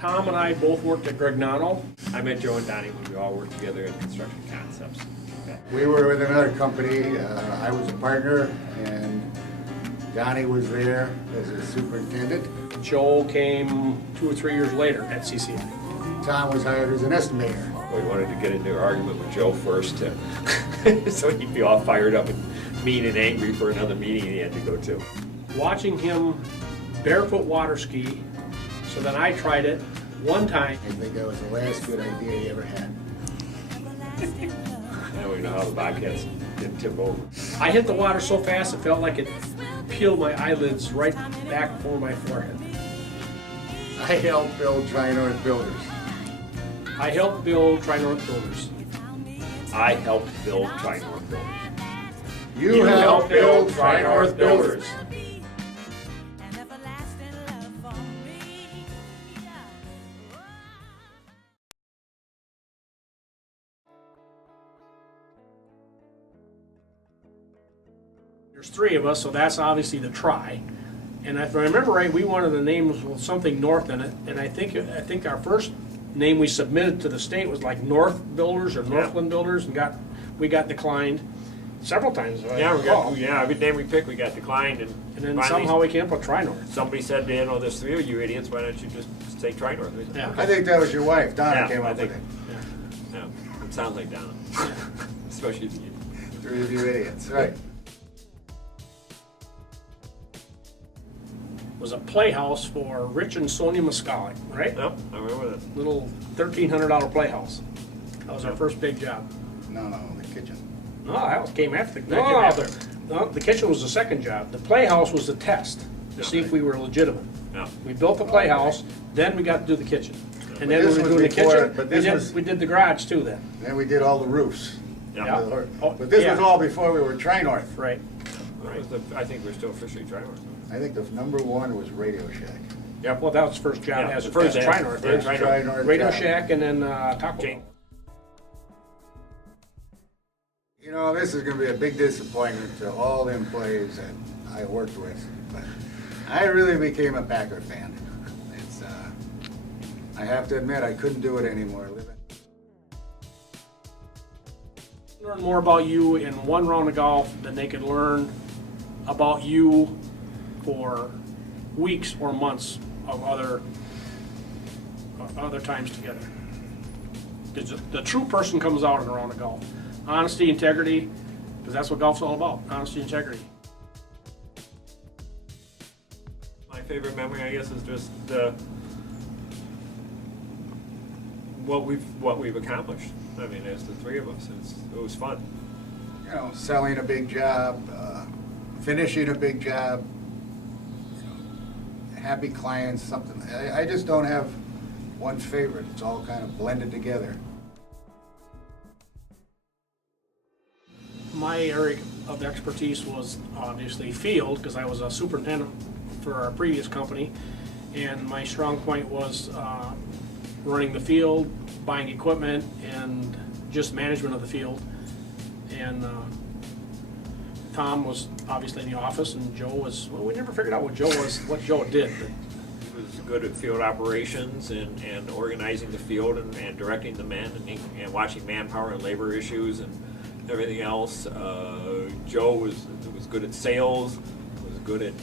Tom and I both worked at Grignano. I met Joe and Donnie when we all worked together at Construction Concepts. We were with another company. I was a partner, and Donnie was there as a superintendent. Joe came 2 or 3 years later at CCI. Tom was hired as an estimator. We wanted to get into an argument with Joe first so he'd be all fired up and mean and angry for another meeting he had to go to. Watching him barefoot water ski, so then I tried it one time. I think that was the last good idea he ever had. Now we know how the Bobcats didn't tip over. I hit the water so fast it felt like it peeled my eyelids right back over my forehead. I helped build Tri-North Builders. I helped build Tri-North Builders. I helped build Tri-North Builders. You helped build Tri-North Builders. There's 3 of us, so that's obviously the Tri. And if I remember right, we wanted the name with something north in it. And I think our first name we submitted to the state was like North Builders or Northland Builders, and we got declined several times. Every name we picked we got declined, and then finally, somehow we came up with Tri-North. somebody said, there's 3 of you idiots, why don't you just say Tri-North? We said, Yeah. I think that was your wife. Donna Yeah, came I up with think- it. Yeah, it sounds like Donna, especially if you. 3 of you idiots, right. Was a playhouse for Rich and Sonia Muscali, right? Yep, I remember that. Little $1,300 playhouse. That was our first big job. No, the kitchen. No, that came after. The kitchen was the second job. The playhouse was the test to see if we were legitimate. Yeah. We built the playhouse, then we got to do the kitchen. And then this we were was doing the before- kitchen, but this we did the garage too then. Then we did all the roofs. Yeah. But this Yeah. was all before we were Tri-North. Right. I think we're still officially Tri-North. I think the number 1 was Radio Shack. Yep. Well, that was the first job Yeah, as the a first Tri-North. first yeah. Tri-North Radio job. Shack and then Taco Jane. Bell. You know, this is going to be a big disappointment to all the employees that I worked with, but I really became a Packer fan. It's, I have to admit, I couldn't do it anymore. Learn more about you in one round of golf than they could learn about you for weeks or months of other times together. The true person comes out in a round of golf. Honesty, integrity, because that's what golf's all about. Honesty, integrity. My favorite memory, I guess, is just what we've accomplished. I mean, as the 3 of us, it was fun. You know, selling a big job, finishing a big job, you know, happy clients, something. I just don't have one favorite. It's all kind of blended together. My area of expertise was obviously field, because I was a superintendent for our previous company, and my strong point was running the field, buying equipment, and just management of the field. And Tom was obviously in the office, and Joe was, well, we never figured out what Joe did. But He was good at field operations and organizing the field and directing the men and watching manpower and labor issues and everything else. Joe was good at sales, was good at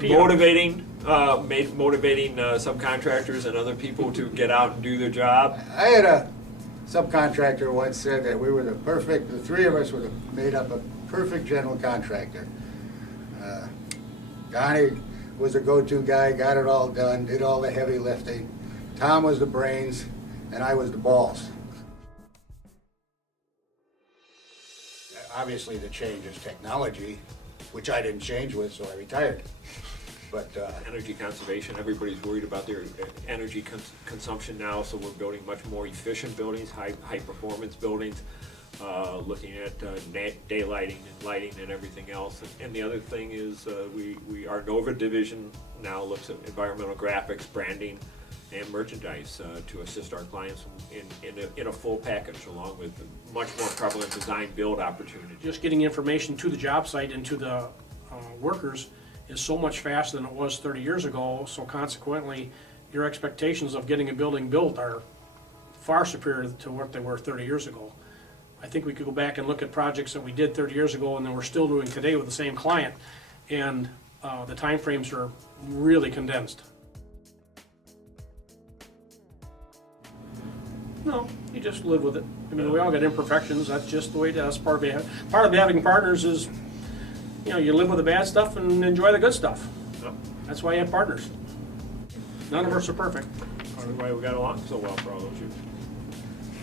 motivating subcontractors and other people to get out and do their job. I had a subcontractor once said that the 3 of us would have made up a perfect general contractor. Donnie was a go-to guy, got it all done, did all the heavy lifting. Tom was the brains, and I was the balls. Obviously, the change is technology, which I didn't change with, so I retired. But Energy conservation, everybogh's worried about their energy consumption now, so we're building much more efficient buildings, high performance buildings, looking at daylighting and lighting and everything else. And the other thing is our Nova division now looks at environmental graphics, branding, and merchandise to assist our clients in a full package, along with much more prevalent design build opportunities. just getting information to the job site and to the workers is so much faster than it was 30 years ago. So consequently, your expectations of getting a building built are far superior to what they were 30 years ago. I think we could go back and look at projects that we did 30 years ago and then we're still doing today with the same client, and the timeframes are really condensed. No, you just live with it. I mean, we all got imperfections. That's just the way it is. Part of having partners is, you know, you live with the bad stuff and enjoy the good stuff. Yep. That's why you have partners. None of us are perfect. Probably why we got along so well for all those years.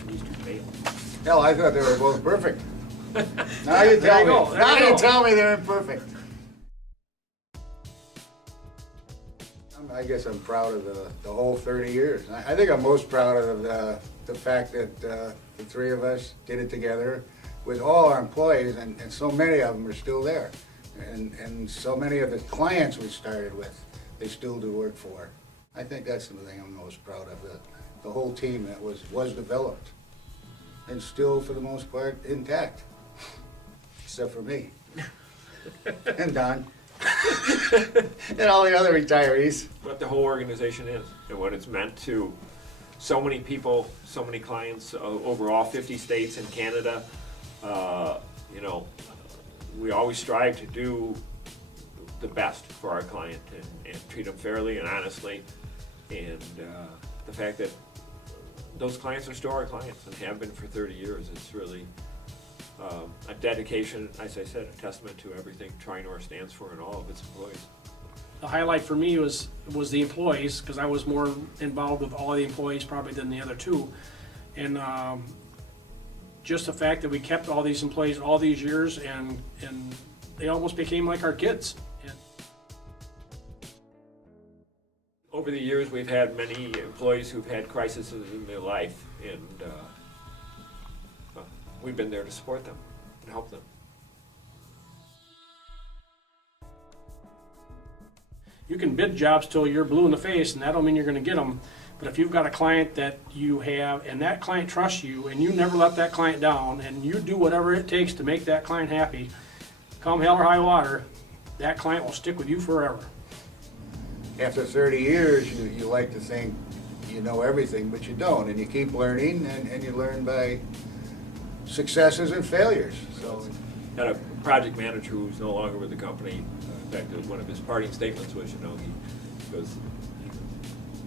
These two failed. Hell, I thought they were both perfect. Now you There you tell go, me. there Now you you go. tell me they're imperfect. I guess I'm proud of the whole 30 years. I think I'm most proud of the fact that the three of us did it together with all our employees, and so many of them are still there. And so many of the clients we started with, they still do work for. I think that's the thing I'm most proud of, the whole team that was developed and still, for the most part, intact, except for me and Don and all the other retirees. What the whole organization is and what it's meant to so many people, so many clients, over all 50 states and Canada. You know, we always strive to do the best for our client and treat them fairly and honestly. And the fact that those clients are still our clients and have been for 30 years, it's really a dedication, as I said, a testament to everything Trinor stands for and all of its employees. The highlight for me was the employees, because I was more involved with all the employees probably than the other two. And just the fact that we kept all these employees all these years, and they almost became like our kids. And over the years, we've had many employees who've had crises in their life, and we've been there to support them and help them. you can bid jobs till you're blue in the face, and that don't mean you're gonna get them. But if you've got a client that you have, and that client trusts you, and you never let that client down, and you do whatever it takes to make that client happy, come hell or high water, that client will stick with you forever. After 30 years, you like to think you know everything, but you don't, and you keep learning, and you learn by successes and failures. So, Had a project manager who's no longer with the company. In fact, one of his parting statements was, he goes,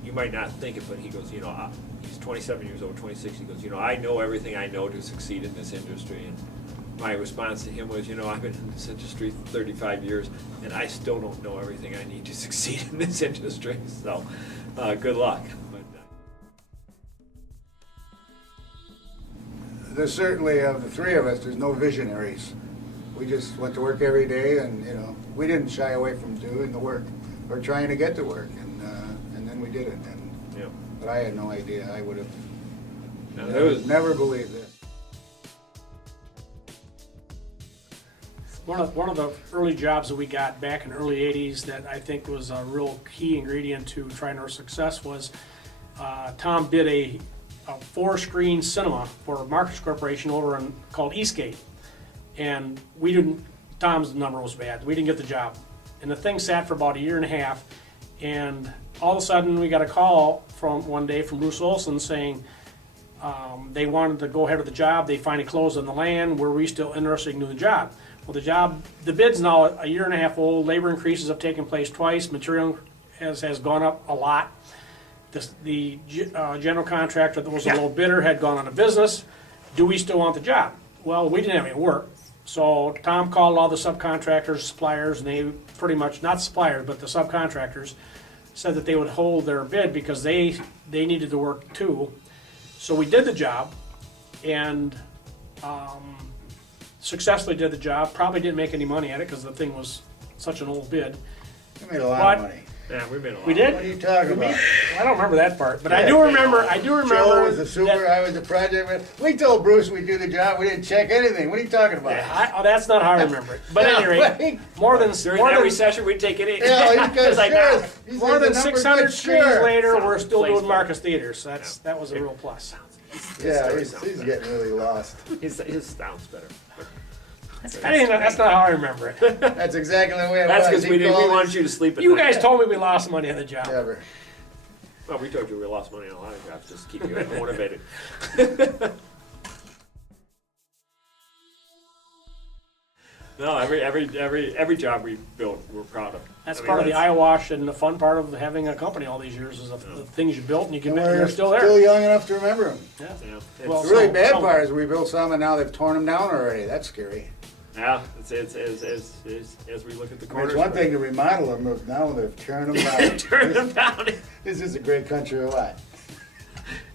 you might not think it, but he goes, he's 27 years old, 26, he goes, I know everything I know to succeed in this industry. And my response to him was, I've been in this industry 35 years, and I still don't know everything I need to succeed in this industry. So, good luck. But, there's certainly, of the three of us, there's no visionaries. We just went to work every day, and, we didn't shy away from doing the work or trying to get to work, and then we did it. And, yeah. but I had no idea. I would have Now, never believed this. One of the early jobs that we got back in the early 80s that I think was a real key ingredient to trying our success was Tom bid a 4-screen cinema for Marcus Corporation over in, called Eastgate. And we didn't, Tom's number was bad. We didn't get the job. And the thing sat for about a year and a half. And all of a sudden we got a call from one day from Bruce Olson saying they wanted to go ahead with the job. They finally closed on the land. Were we still interested in doing the job? Well, the bid's now a year and a half old. Labor increases have taken place twice. Material has gone up a lot. The general contractor that was a low bidder had gone out of business. Do we still want the job? Well, we didn't have any work. So Tom called all the subcontractors, suppliers, and they pretty much, not suppliers, but the subcontractors, said that they would hold their bid because they needed the work too. So we did the job, and successfully did the job. Probably didn't make any money at it because the thing was such an old bid. You made a lot What? of money. yeah, we made a lot. We did? What are you talking about? I don't remember that part, but I do remember. Joe was the super, that- I was the project manager. We told Bruce we'd do the job, we didn't check anything. What are you talking about? that's not how I remember it. But at any rate, more than During that recession, we'd take it in. Yeah, he's got Nah. sure. more than 600 screens later, Sounds we're still place doing better. Marcus Theater. So that was a real plus. Yeah, story he's sounds getting really lost. His sounds better. That's not how I remember it. That's exactly the way it That's was. because we wanted you to sleep at You night. guys told me we lost money on the job. Never. Well, we told you we lost money on a lot of jobs, just to keep you motivated. No, every job we built, we're proud of. That's I mean, part of the that's- eyewash and the fun part of having a company all these years is the things you built and you can, And they're we're still still there. young enough to remember them. Yeah. Yeah, Well, The really so- bad so- part is we built some and now they've torn them down already. That's scary. yeah. It's as we look at the I mean, corners. it's one thing to remodel them, but now they're tearing them down. Turn them down. This is a great country or what?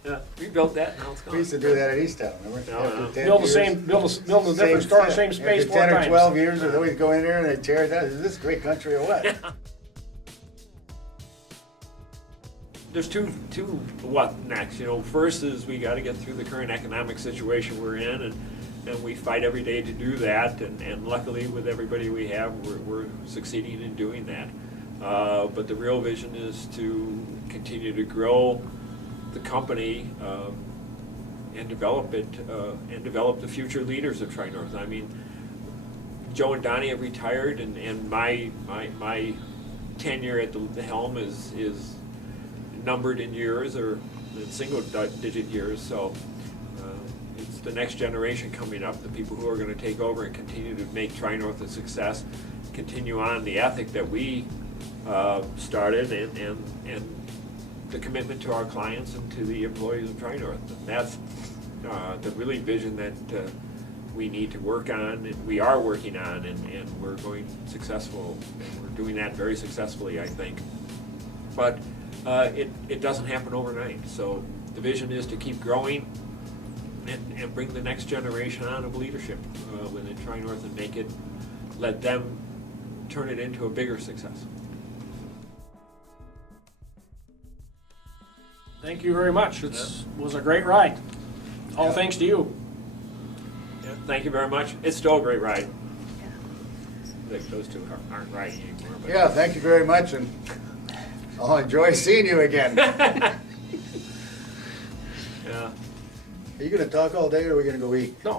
Yeah, we built that. Now it's gone. We used to do that at Easttown, remember? No, After no. 10 Build the years, same, build a different store, same space after 4 10 or times. 12 years, they'd always go in there and they'd tear it down. Is this great country or what? There's two what next. You know, first is we got to get through the current economic situation we're in, and we fight every day to do that. And luckily, with everybody we have, we're succeeding in doing that. But the real vision is to continue to grow the company and develop it and develop the future leaders of Tri-North. I mean, Joe and Donnie have retired, and my tenure at the helm is numbered in years or in single-digit years. So it's the next generation coming up, the people who are going to take over and continue to make Tri-North a success, continue on the ethic that we started, and the commitment to our clients and to the employees of Tri-North. And that's the really vision that we need to work on, and we are working on, and we're going successful, and we're doing that very successfully, I think. But it doesn't happen overnight. So the vision is to keep growing and bring the next generation on of leadership within Tri-North and let them turn it into a bigger success. Thank you very much. It was a great ride. All Yeah. thanks to you. Yeah, thank you very much. It's still a great ride. I think those two aren't riding anymore. But Yeah, thank you very much, and I'll enjoy seeing you again. Are yeah. you gonna talk all day or are we gonna go eat? No.